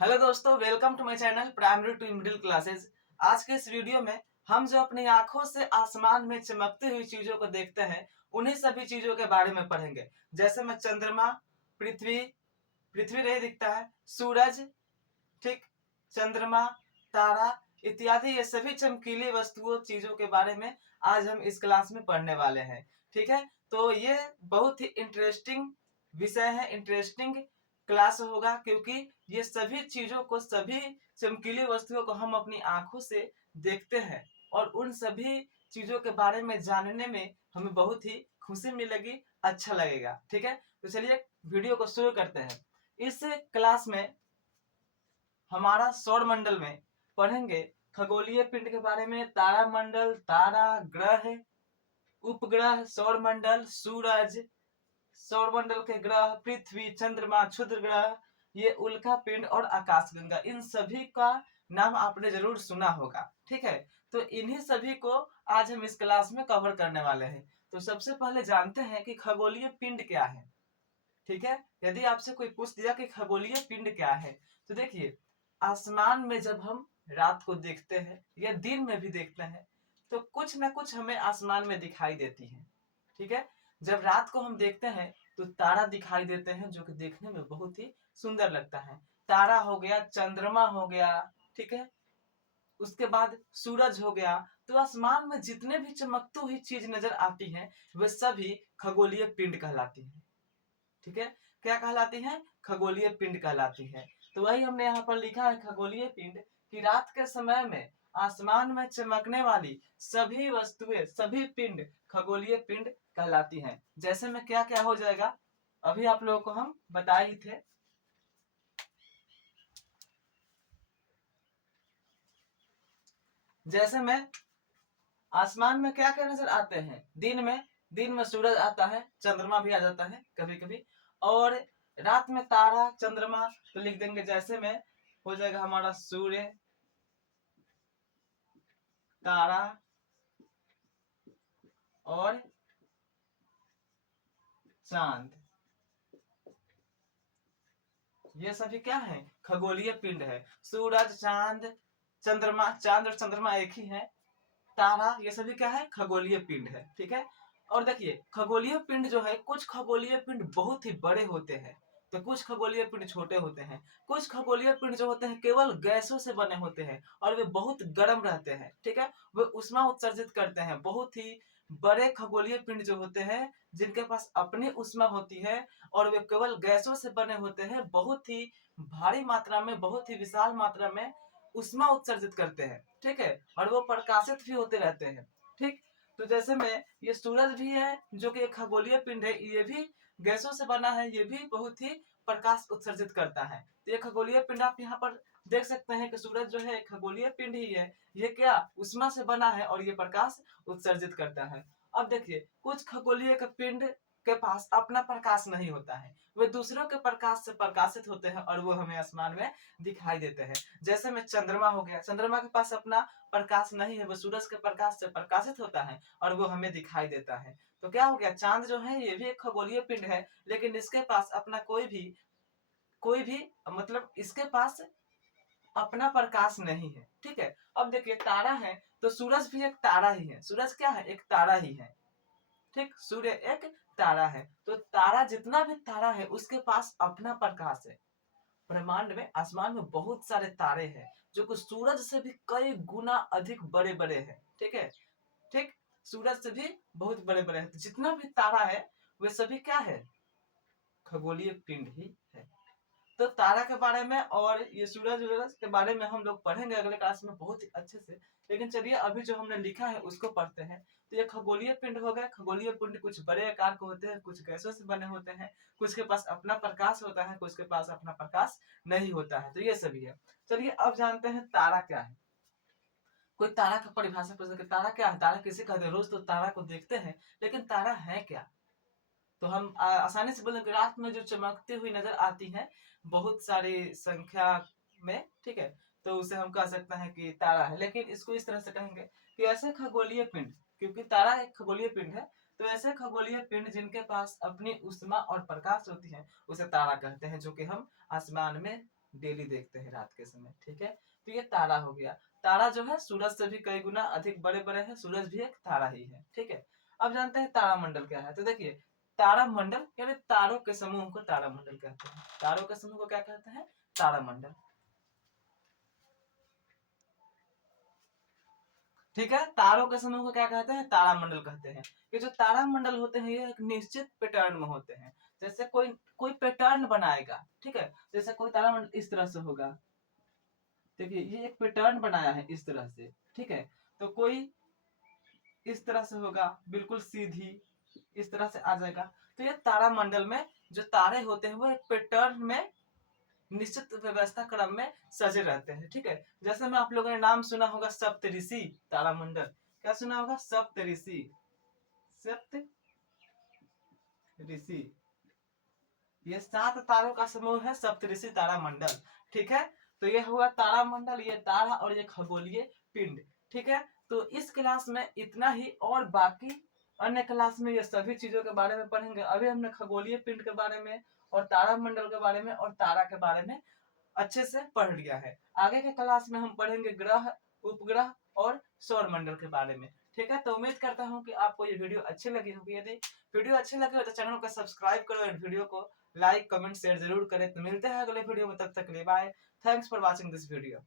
Hello दोस्तों, welcome to my channel primary to middle classes. आज के इस वीडियो में हम जो अपनी आंखों से आसमान में चमकती हुई चीजों को देखते हैं, उन्हीं सभी चीजों के बारे में पढ़ेंगे। जैसे में चंद्रमा, पृथ्वी, पृथ्वी नहीं दिखता है, सूरज, ठीक, चंद्रमा, तारा इत्यादि ये सभी चमकीली वस्तुओं चीजों के बारे में आज हम इस क्लास में पढ़ने वाले हैं। ठीक है, तो ये बहुत ही इंटरेस्टिंग विषय है, इंटरेस्टिंग क्लास होगा, क्योंकि ये सभी चीजों को, सभी चमकीली वस्तुओं को हम अपनी आंखों से देखते हैं और उन सभी चीजों के बारे में जानने में हमें बहुत ही खुशी मिलेगी, अच्छा लगेगा। ठीक है, तो चलिए वीडियो को शुरू करते हैं। इस क्लास में हमारा सौर मंडल में पढ़ेंगे खगोलीय पिंड के बारे में, तारा मंडल, तारा, ग्रह, उपग्रह, सौर मंडल, सूरज, सौर मंडल के ग्रह, पृथ्वी, चंद्रमा, क्षुद्र ग्रह, ये उल्का पिंड और आकाशगंगा, इन सभी का नाम आपने जरूर सुना होगा। ठीक है, तो इन्हीं सभी को आज हम इस क्लास में कवर करने वाले हैं। तो सबसे पहले जानते हैं कि खगोलीय पिंड क्या है। ठीक है, यदि आपसे कोई पूछ दिया कि खगोलीय पिंड क्या है, तो देखिए, आसमान में जब हम रात को देखते हैं या दिन में भी देखते हैं, तो कुछ ना कुछ हमें आसमान में दिखाई देती है। ठीक है, जब रात को हम देखते हैं तो तारा दिखाई देते हैं, जो कि देखने में बहुत ही सुंदर लगता है। तारा हो गया, चंद्रमा हो गया, ठीक है, उसके बाद सूरज हो गया। तो आसमान में जितने भी चमकती हुई चीज नजर आती हैं, वे सभी खगोलीय पिंड कहलाती हैं। ठीक है, क्या कहलाती है? खगोलीय पिंड कहलाती है। तो वही हमने यहाँ पर लिखा है, खगोलीय पिंड, कि रात के समय में आसमान में चमकने वाली सभी वस्तुएं, सभी पिंड खगोलीय पिंड कहलाती हैं। जैसे में क्या क्या हो जाएगा, अभी आप लोगों को हम बताए ही थे। जैसे में आसमान में क्या क्या नजर आते हैं, दिन में सूरज आता है, चंद्रमा भी आ जाता है कभी कभी, और रात में तारा, चंद्रमा। तो लिख देंगे, जैसे में हो जाएगा हमारा सूर्य, तारा और चांद, ये सभी क्या है? खगोलीय पिंड है। सूरज, चांद, चंद्रमा, चांद और चंद्रमा एक ही है, तारा, ये सभी क्या है? खगोलीय पिंड है। ठीक है, और देखिए, खगोलीय पिंड जो है, कुछ खगोलीय पिंड बहुत ही बड़े होते हैं, तो कुछ खगोलीय पिंड छोटे होते हैं। कुछ खगोलीय पिंड जो होते हैं केवल गैसों से बने होते हैं और वे बहुत गर्म रहते हैं। ठीक है, वे उष्मा उत्सर्जित करते हैं। बहुत ही बड़े खगोलीय पिंड जो होते हैं, जिनके पास अपनी उष्मा होती है और वे केवल गैसों से बने होते हैं, बहुत ही भारी मात्रा में, बहुत ही विशाल मात्रा में उष्मा उत्सर्जित करते हैं। ठीक है, और वो प्रकाशित भी होते रहते हैं। ठीक, तो जैसे में ये सूरज भी है, जो कि एक खगोलीय पिंड है, ये भी गैसों से बना है, ये भी बहुत ही प्रकाश उत्सर्जित करता है। तो ये खगोलीय पिंड आप यहाँ पर देख सकते हैं कि सूरज जो है एक खगोलीय पिंड ही है। ये क्या, उष्मा से बना है और ये प्रकाश उत्सर्जित करता है। अब देखिए, कुछ खगोलीय के पिंड के पास अपना प्रकाश नहीं होता है, वे दूसरों के प्रकाश से प्रकाशित होते हैं और वो हमें आसमान में दिखाई देते हैं। जैसे में चंद्रमा हो गया, चंद्रमा के पास अपना प्रकाश नहीं है, वो सूरज के प्रकाश से प्रकाशित होता है और वो हमें दिखाई देता है। तो क्या हो गया, चांद जो है ये भी एक खगोलीय पिंड है, लेकिन इसके पास अपना कोई भी मतलब इसके पास अपना प्रकाश नहीं है। ठीक है, अब देखिए, तारा है, तो सूरज भी एक तारा ही है। सूरज क्या है? एक तारा ही है। ठीक, सूर्य एक तारा है। तो तारा, जितना भी तारा है, उसके पास अपना प्रकाश है। ब्रह्मांड में, आसमान में बहुत सारे तारे हैं, जो कि सूरज से भी कई गुना अधिक बड़े बड़े हैं। ठीक है, ठीक, सूरज से भी बहुत बड़े बड़े हैं। तो जितना भी तारा है, वे सभी क्या है? खगोलीय पिंड ही है। तो तारा के बारे में और ये सूरज वूरज के बारे में हम लोग पढ़ेंगे अगले क्लास में बहुत ही अच्छे से। लेकिन चलिए, अभी जो हमने लिखा है उसको पढ़ते हैं। तो ये खगोलीय पिंड हो गए। खगोलीय पिंड कुछ बड़े आकार के होते हैं, कुछ गैसों से बने होते हैं, कुछ के पास अपना प्रकाश होता है, कुछ के पास अपना प्रकाश नहीं होता है। तो ये सभी है। चलिए, अब जानते हैं तारा क्या है। कोई तारा का परिभाषा पूछ सके, तारा क्या है, तारा किसे कहते हैं? रोज तो तारा को देखते हैं, लेकिन तारा है क्या? तो हम आसानी से बोलेंगे, रात में जो चमकती हुई नजर आती है बहुत सारी संख्या में, ठीक है, तो उसे हम कह सकते हैं कि तारा है। लेकिन इसको इस तरह से कहेंगे कि ऐसे खगोलीय पिंड, क्योंकि तारा एक खगोलीय पिंड है, तो ऐसे खगोलीय पिंड जिनके पास अपनी उष्मा और प्रकाश होती है, उसे तारा कहते हैं, जो कि हम आसमान में डेली देखते हैं रात के समय, ठीक है। तो ये तारा हो गया। तारा जो है सूरज से भी कई गुना अधिक बड़े बड़े हैं, सूरज भी एक तारा ही है, ठीक है। अब जानते हैं तारामंडल क्या है। तो देखिए तारामंडल यानी तारों के समूह को तारामंडल कहते हैं। तारों के समूह को क्या कहते हैं? तारामंडल, ठीक है। तारों के समूह को क्या कहते हैं? तारामंडल कहते हैं। ये जो तारामंडल होते हैं ये एक निश्चित पैटर्न में होते हैं। जैसे कोई कोई पैटर्न बनाएगा, ठीक है। जैसे कोई तारामंडल इस तरह से होगा, देखिए ये एक पैटर्न बनाया है इस तरह से, ठीक है। तो कोई इस तरह से होगा, बिल्कुल सीधी इस तरह से आ जाएगा। तो ये तारामंडल में जो तारे होते हैं वो एक पैटर्न में निश्चित व्यवस्था क्रम में सजे रहते हैं, ठीक है। जैसे में आप लोगों ने नाम सुना होगा सप्तऋषि तारामंडल। क्या सुना होगा? सप्तऋषि, सप्तऋषि। ये 7 तारों का समूह है सप्तऋषि तारामंडल, ठीक है। तो ये हुआ तारामंडल, ये तारा और ये खगोलीय पिंड, ठीक है। तो इस क्लास में इतना ही, और बाकी अन्य क्लास में ये सभी चीजों के बारे में पढ़ेंगे। अभी हमने खगोलीय पिंड के बारे में और तारामंडल के बारे में और तारा के बारे में अच्छे से पढ़ लिया है। आगे के क्लास में हम पढ़ेंगे ग्रह, उपग्रह और सौर मंडल के बारे में, ठीक है। तो उम्मीद करता हूँ कि आपको ये वीडियो अच्छी लगी होगी। यदि वीडियो अच्छी लगी हो तो चैनल को सब्सक्राइब करो और वीडियो को लाइक कमेंट शेयर जरूर करें। तो मिलते हैं अगले वीडियो में, तब तक के लिए bye. Thanks for watching this video.